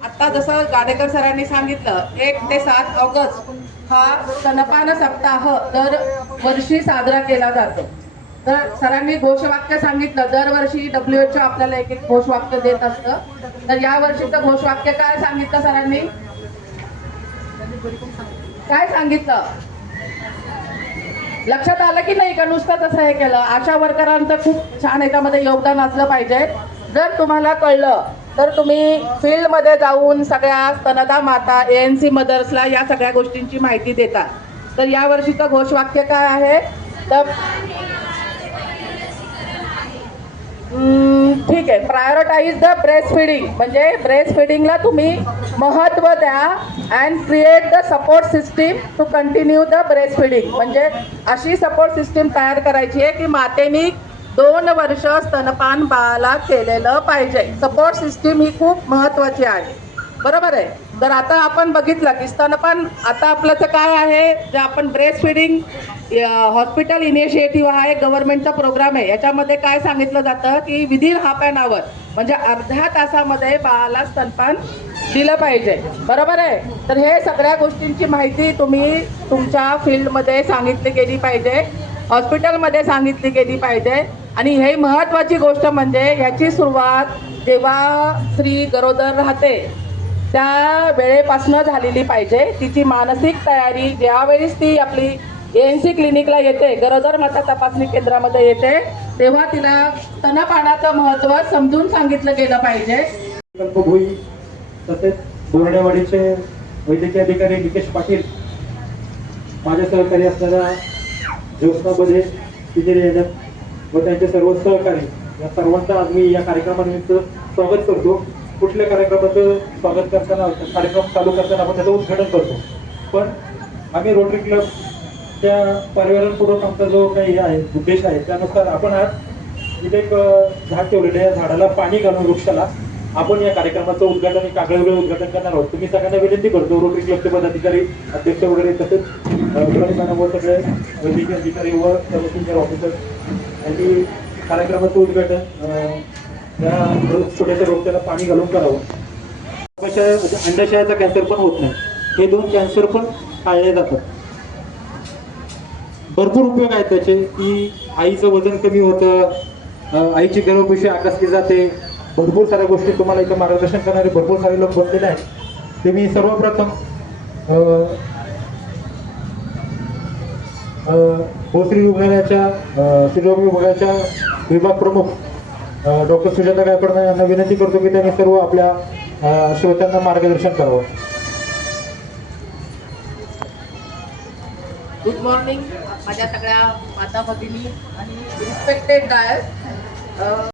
आता जसं गाडेकर सरांनी सांगितलं एक ते सात ऑगस्ट हा स्तनपान सप्ताह दर वर्षी साजरा केला जातो. तर सरांनी घोषवाक्य सांगितलं दरवर्षी डब्ल्यू एच आपल्याला एक एक घोषवाक्य देत असतं. तर या वर्षीचं घोषवाक्य काय सांगितलं सरांनी? काय सांगितलं? लक्षात आलं की नाही का? नुसतं तसं हे केलं. आशा वर्करांचं खूप छान याच्यामध्ये योगदान असलं पाहिजे. जर तुम्हाला कळलं तर तुम्ही फील्डमध्ये जाऊन सगळ्या स्तनदा माता ए एन सी मदर्सला या सगळ्या गोष्टींची माहिती देता. तर या वर्षीचं घोषवाक्य काय आहे? तर ठीक आहे. प्रायोरिटाईज द ब्रेस्ट फिडिंग म्हणजे ब्रेस्ट फिडिंगला तुम्ही महत्त्व द्या and create the support system to continue the breast feeding म्हणजे अशी सपोर्ट सिस्टीम तयार करायची आहे की मातेनी दोन वर्ष स्तनपान बाळाला केलेलं पाहिजे. सपोर्ट सिस्टीम ही खूप महत्त्वाची आहे. बरोबर आहे? तर आता आपण बघितलं की स्तनपान आता आपलं तर काय आहे? जे आपण ब्रेस्ट फिडिंग हॉस्पिटल इनिशिएटिव्ह हा एक गव्हर्नमेंटचा प्रोग्राम आहे. याच्यामध्ये काय सांगितलं जातं? की विदिन हाफ अँड आवर म्हणजे अर्ध्या तासामध्ये बाळाला स्तनपान दिलं पाहिजे. बरोबर आहे? तर हे सगळ्या गोष्टींची माहिती तुम्ही तुमच्या फील्डमध्ये सांगितली गेली पाहिजे. हॉस्पिटलमध्ये सांगितली गेली पाहिजे. आणि हे महत्त्वाची गोष्ट म्हणजे ह्याची सुरुवात जेव्हा स्त्री गरोदर राहते त्या वेळेपासनं झालेली पाहिजे. तिची मानसिक तयारी ज्यावेळेस ती आपली ए एन सी क्लिनिकला येते गरोदर माता तपासणी केंद्रामध्ये येते तेव्हा तिला स्तनपानाचं महत्त्व समजून सांगितलं गेलं पाहिजे. कल्पभोई तसेच बोर्डेवाडीचे वैद्यकीय अधिकारी निकेश पाटील माझ्या सहकारी असणाऱ्या ज्योत्नामध्ये तिथे व त्यांचे सर्व सहकारी या सर्वांचं आज मी या कार्यक्रमानिमित्त स्वागत करतो. कुठल्या कार्यक्रमाचं स्वागत करताना कार्यक्रम चालू करताना आपण त्याचं उद्घाटन करतो. पण आम्ही रोटरी क्लबच्या पर्यावरणपूर्वक आमचा जो काही आहे उद्देश आहे त्यानुसार आपण आज इथे एक झाड ठेवलेलं आहे. या झाडाला पाणी घालून वृक्षाला आपण या कार्यक्रमाचं उद्घाटन आणि उद्घाटन करणार आहोत. तुम्ही सगळ्यांना विनंती करतो. रोटरी क्लबचे पदाधिकारी अध्यक्ष वगैरे तसेच व सगळे वैद्यकीय अधिकारी व सर्व सिनियर ऑफिसर यांनी कार्यक्रमाचं उद्घाटन अ, या छोट्याशा रोगच्याला पाणी घालून करावं. गर्भाशय- म्हणजे अंडाशयाचा कॅन्सर पण होत नाही. हे दोन कॅन्सर पण टाळले जातात. भरपूर उपयोग आहेत त्याचे. की आईचं वजन कमी होतं आईची गर्भपेशी आकसली जाते. भरपूर साऱ्या गोष्टी तुम्हाला इथं मार्गदर्शन करणारे भरपूर सारे लोक बसलेले आहेत. ते मी सर्वप्रथम भोसरी विभागाच्या अं, स्त्रीरोग विभागाच्या विभाग प्रमुख डॉक्टर सुजाता गायकवाड यांना विनंती करतो की त्यांनी सर्व आपल्या श्रोत्यांना मार्गदर्शन करावं. गुड मॉर्निंग माझ्या सगळ्या माता भगिनी आणि रिस्पेक्टेड गायक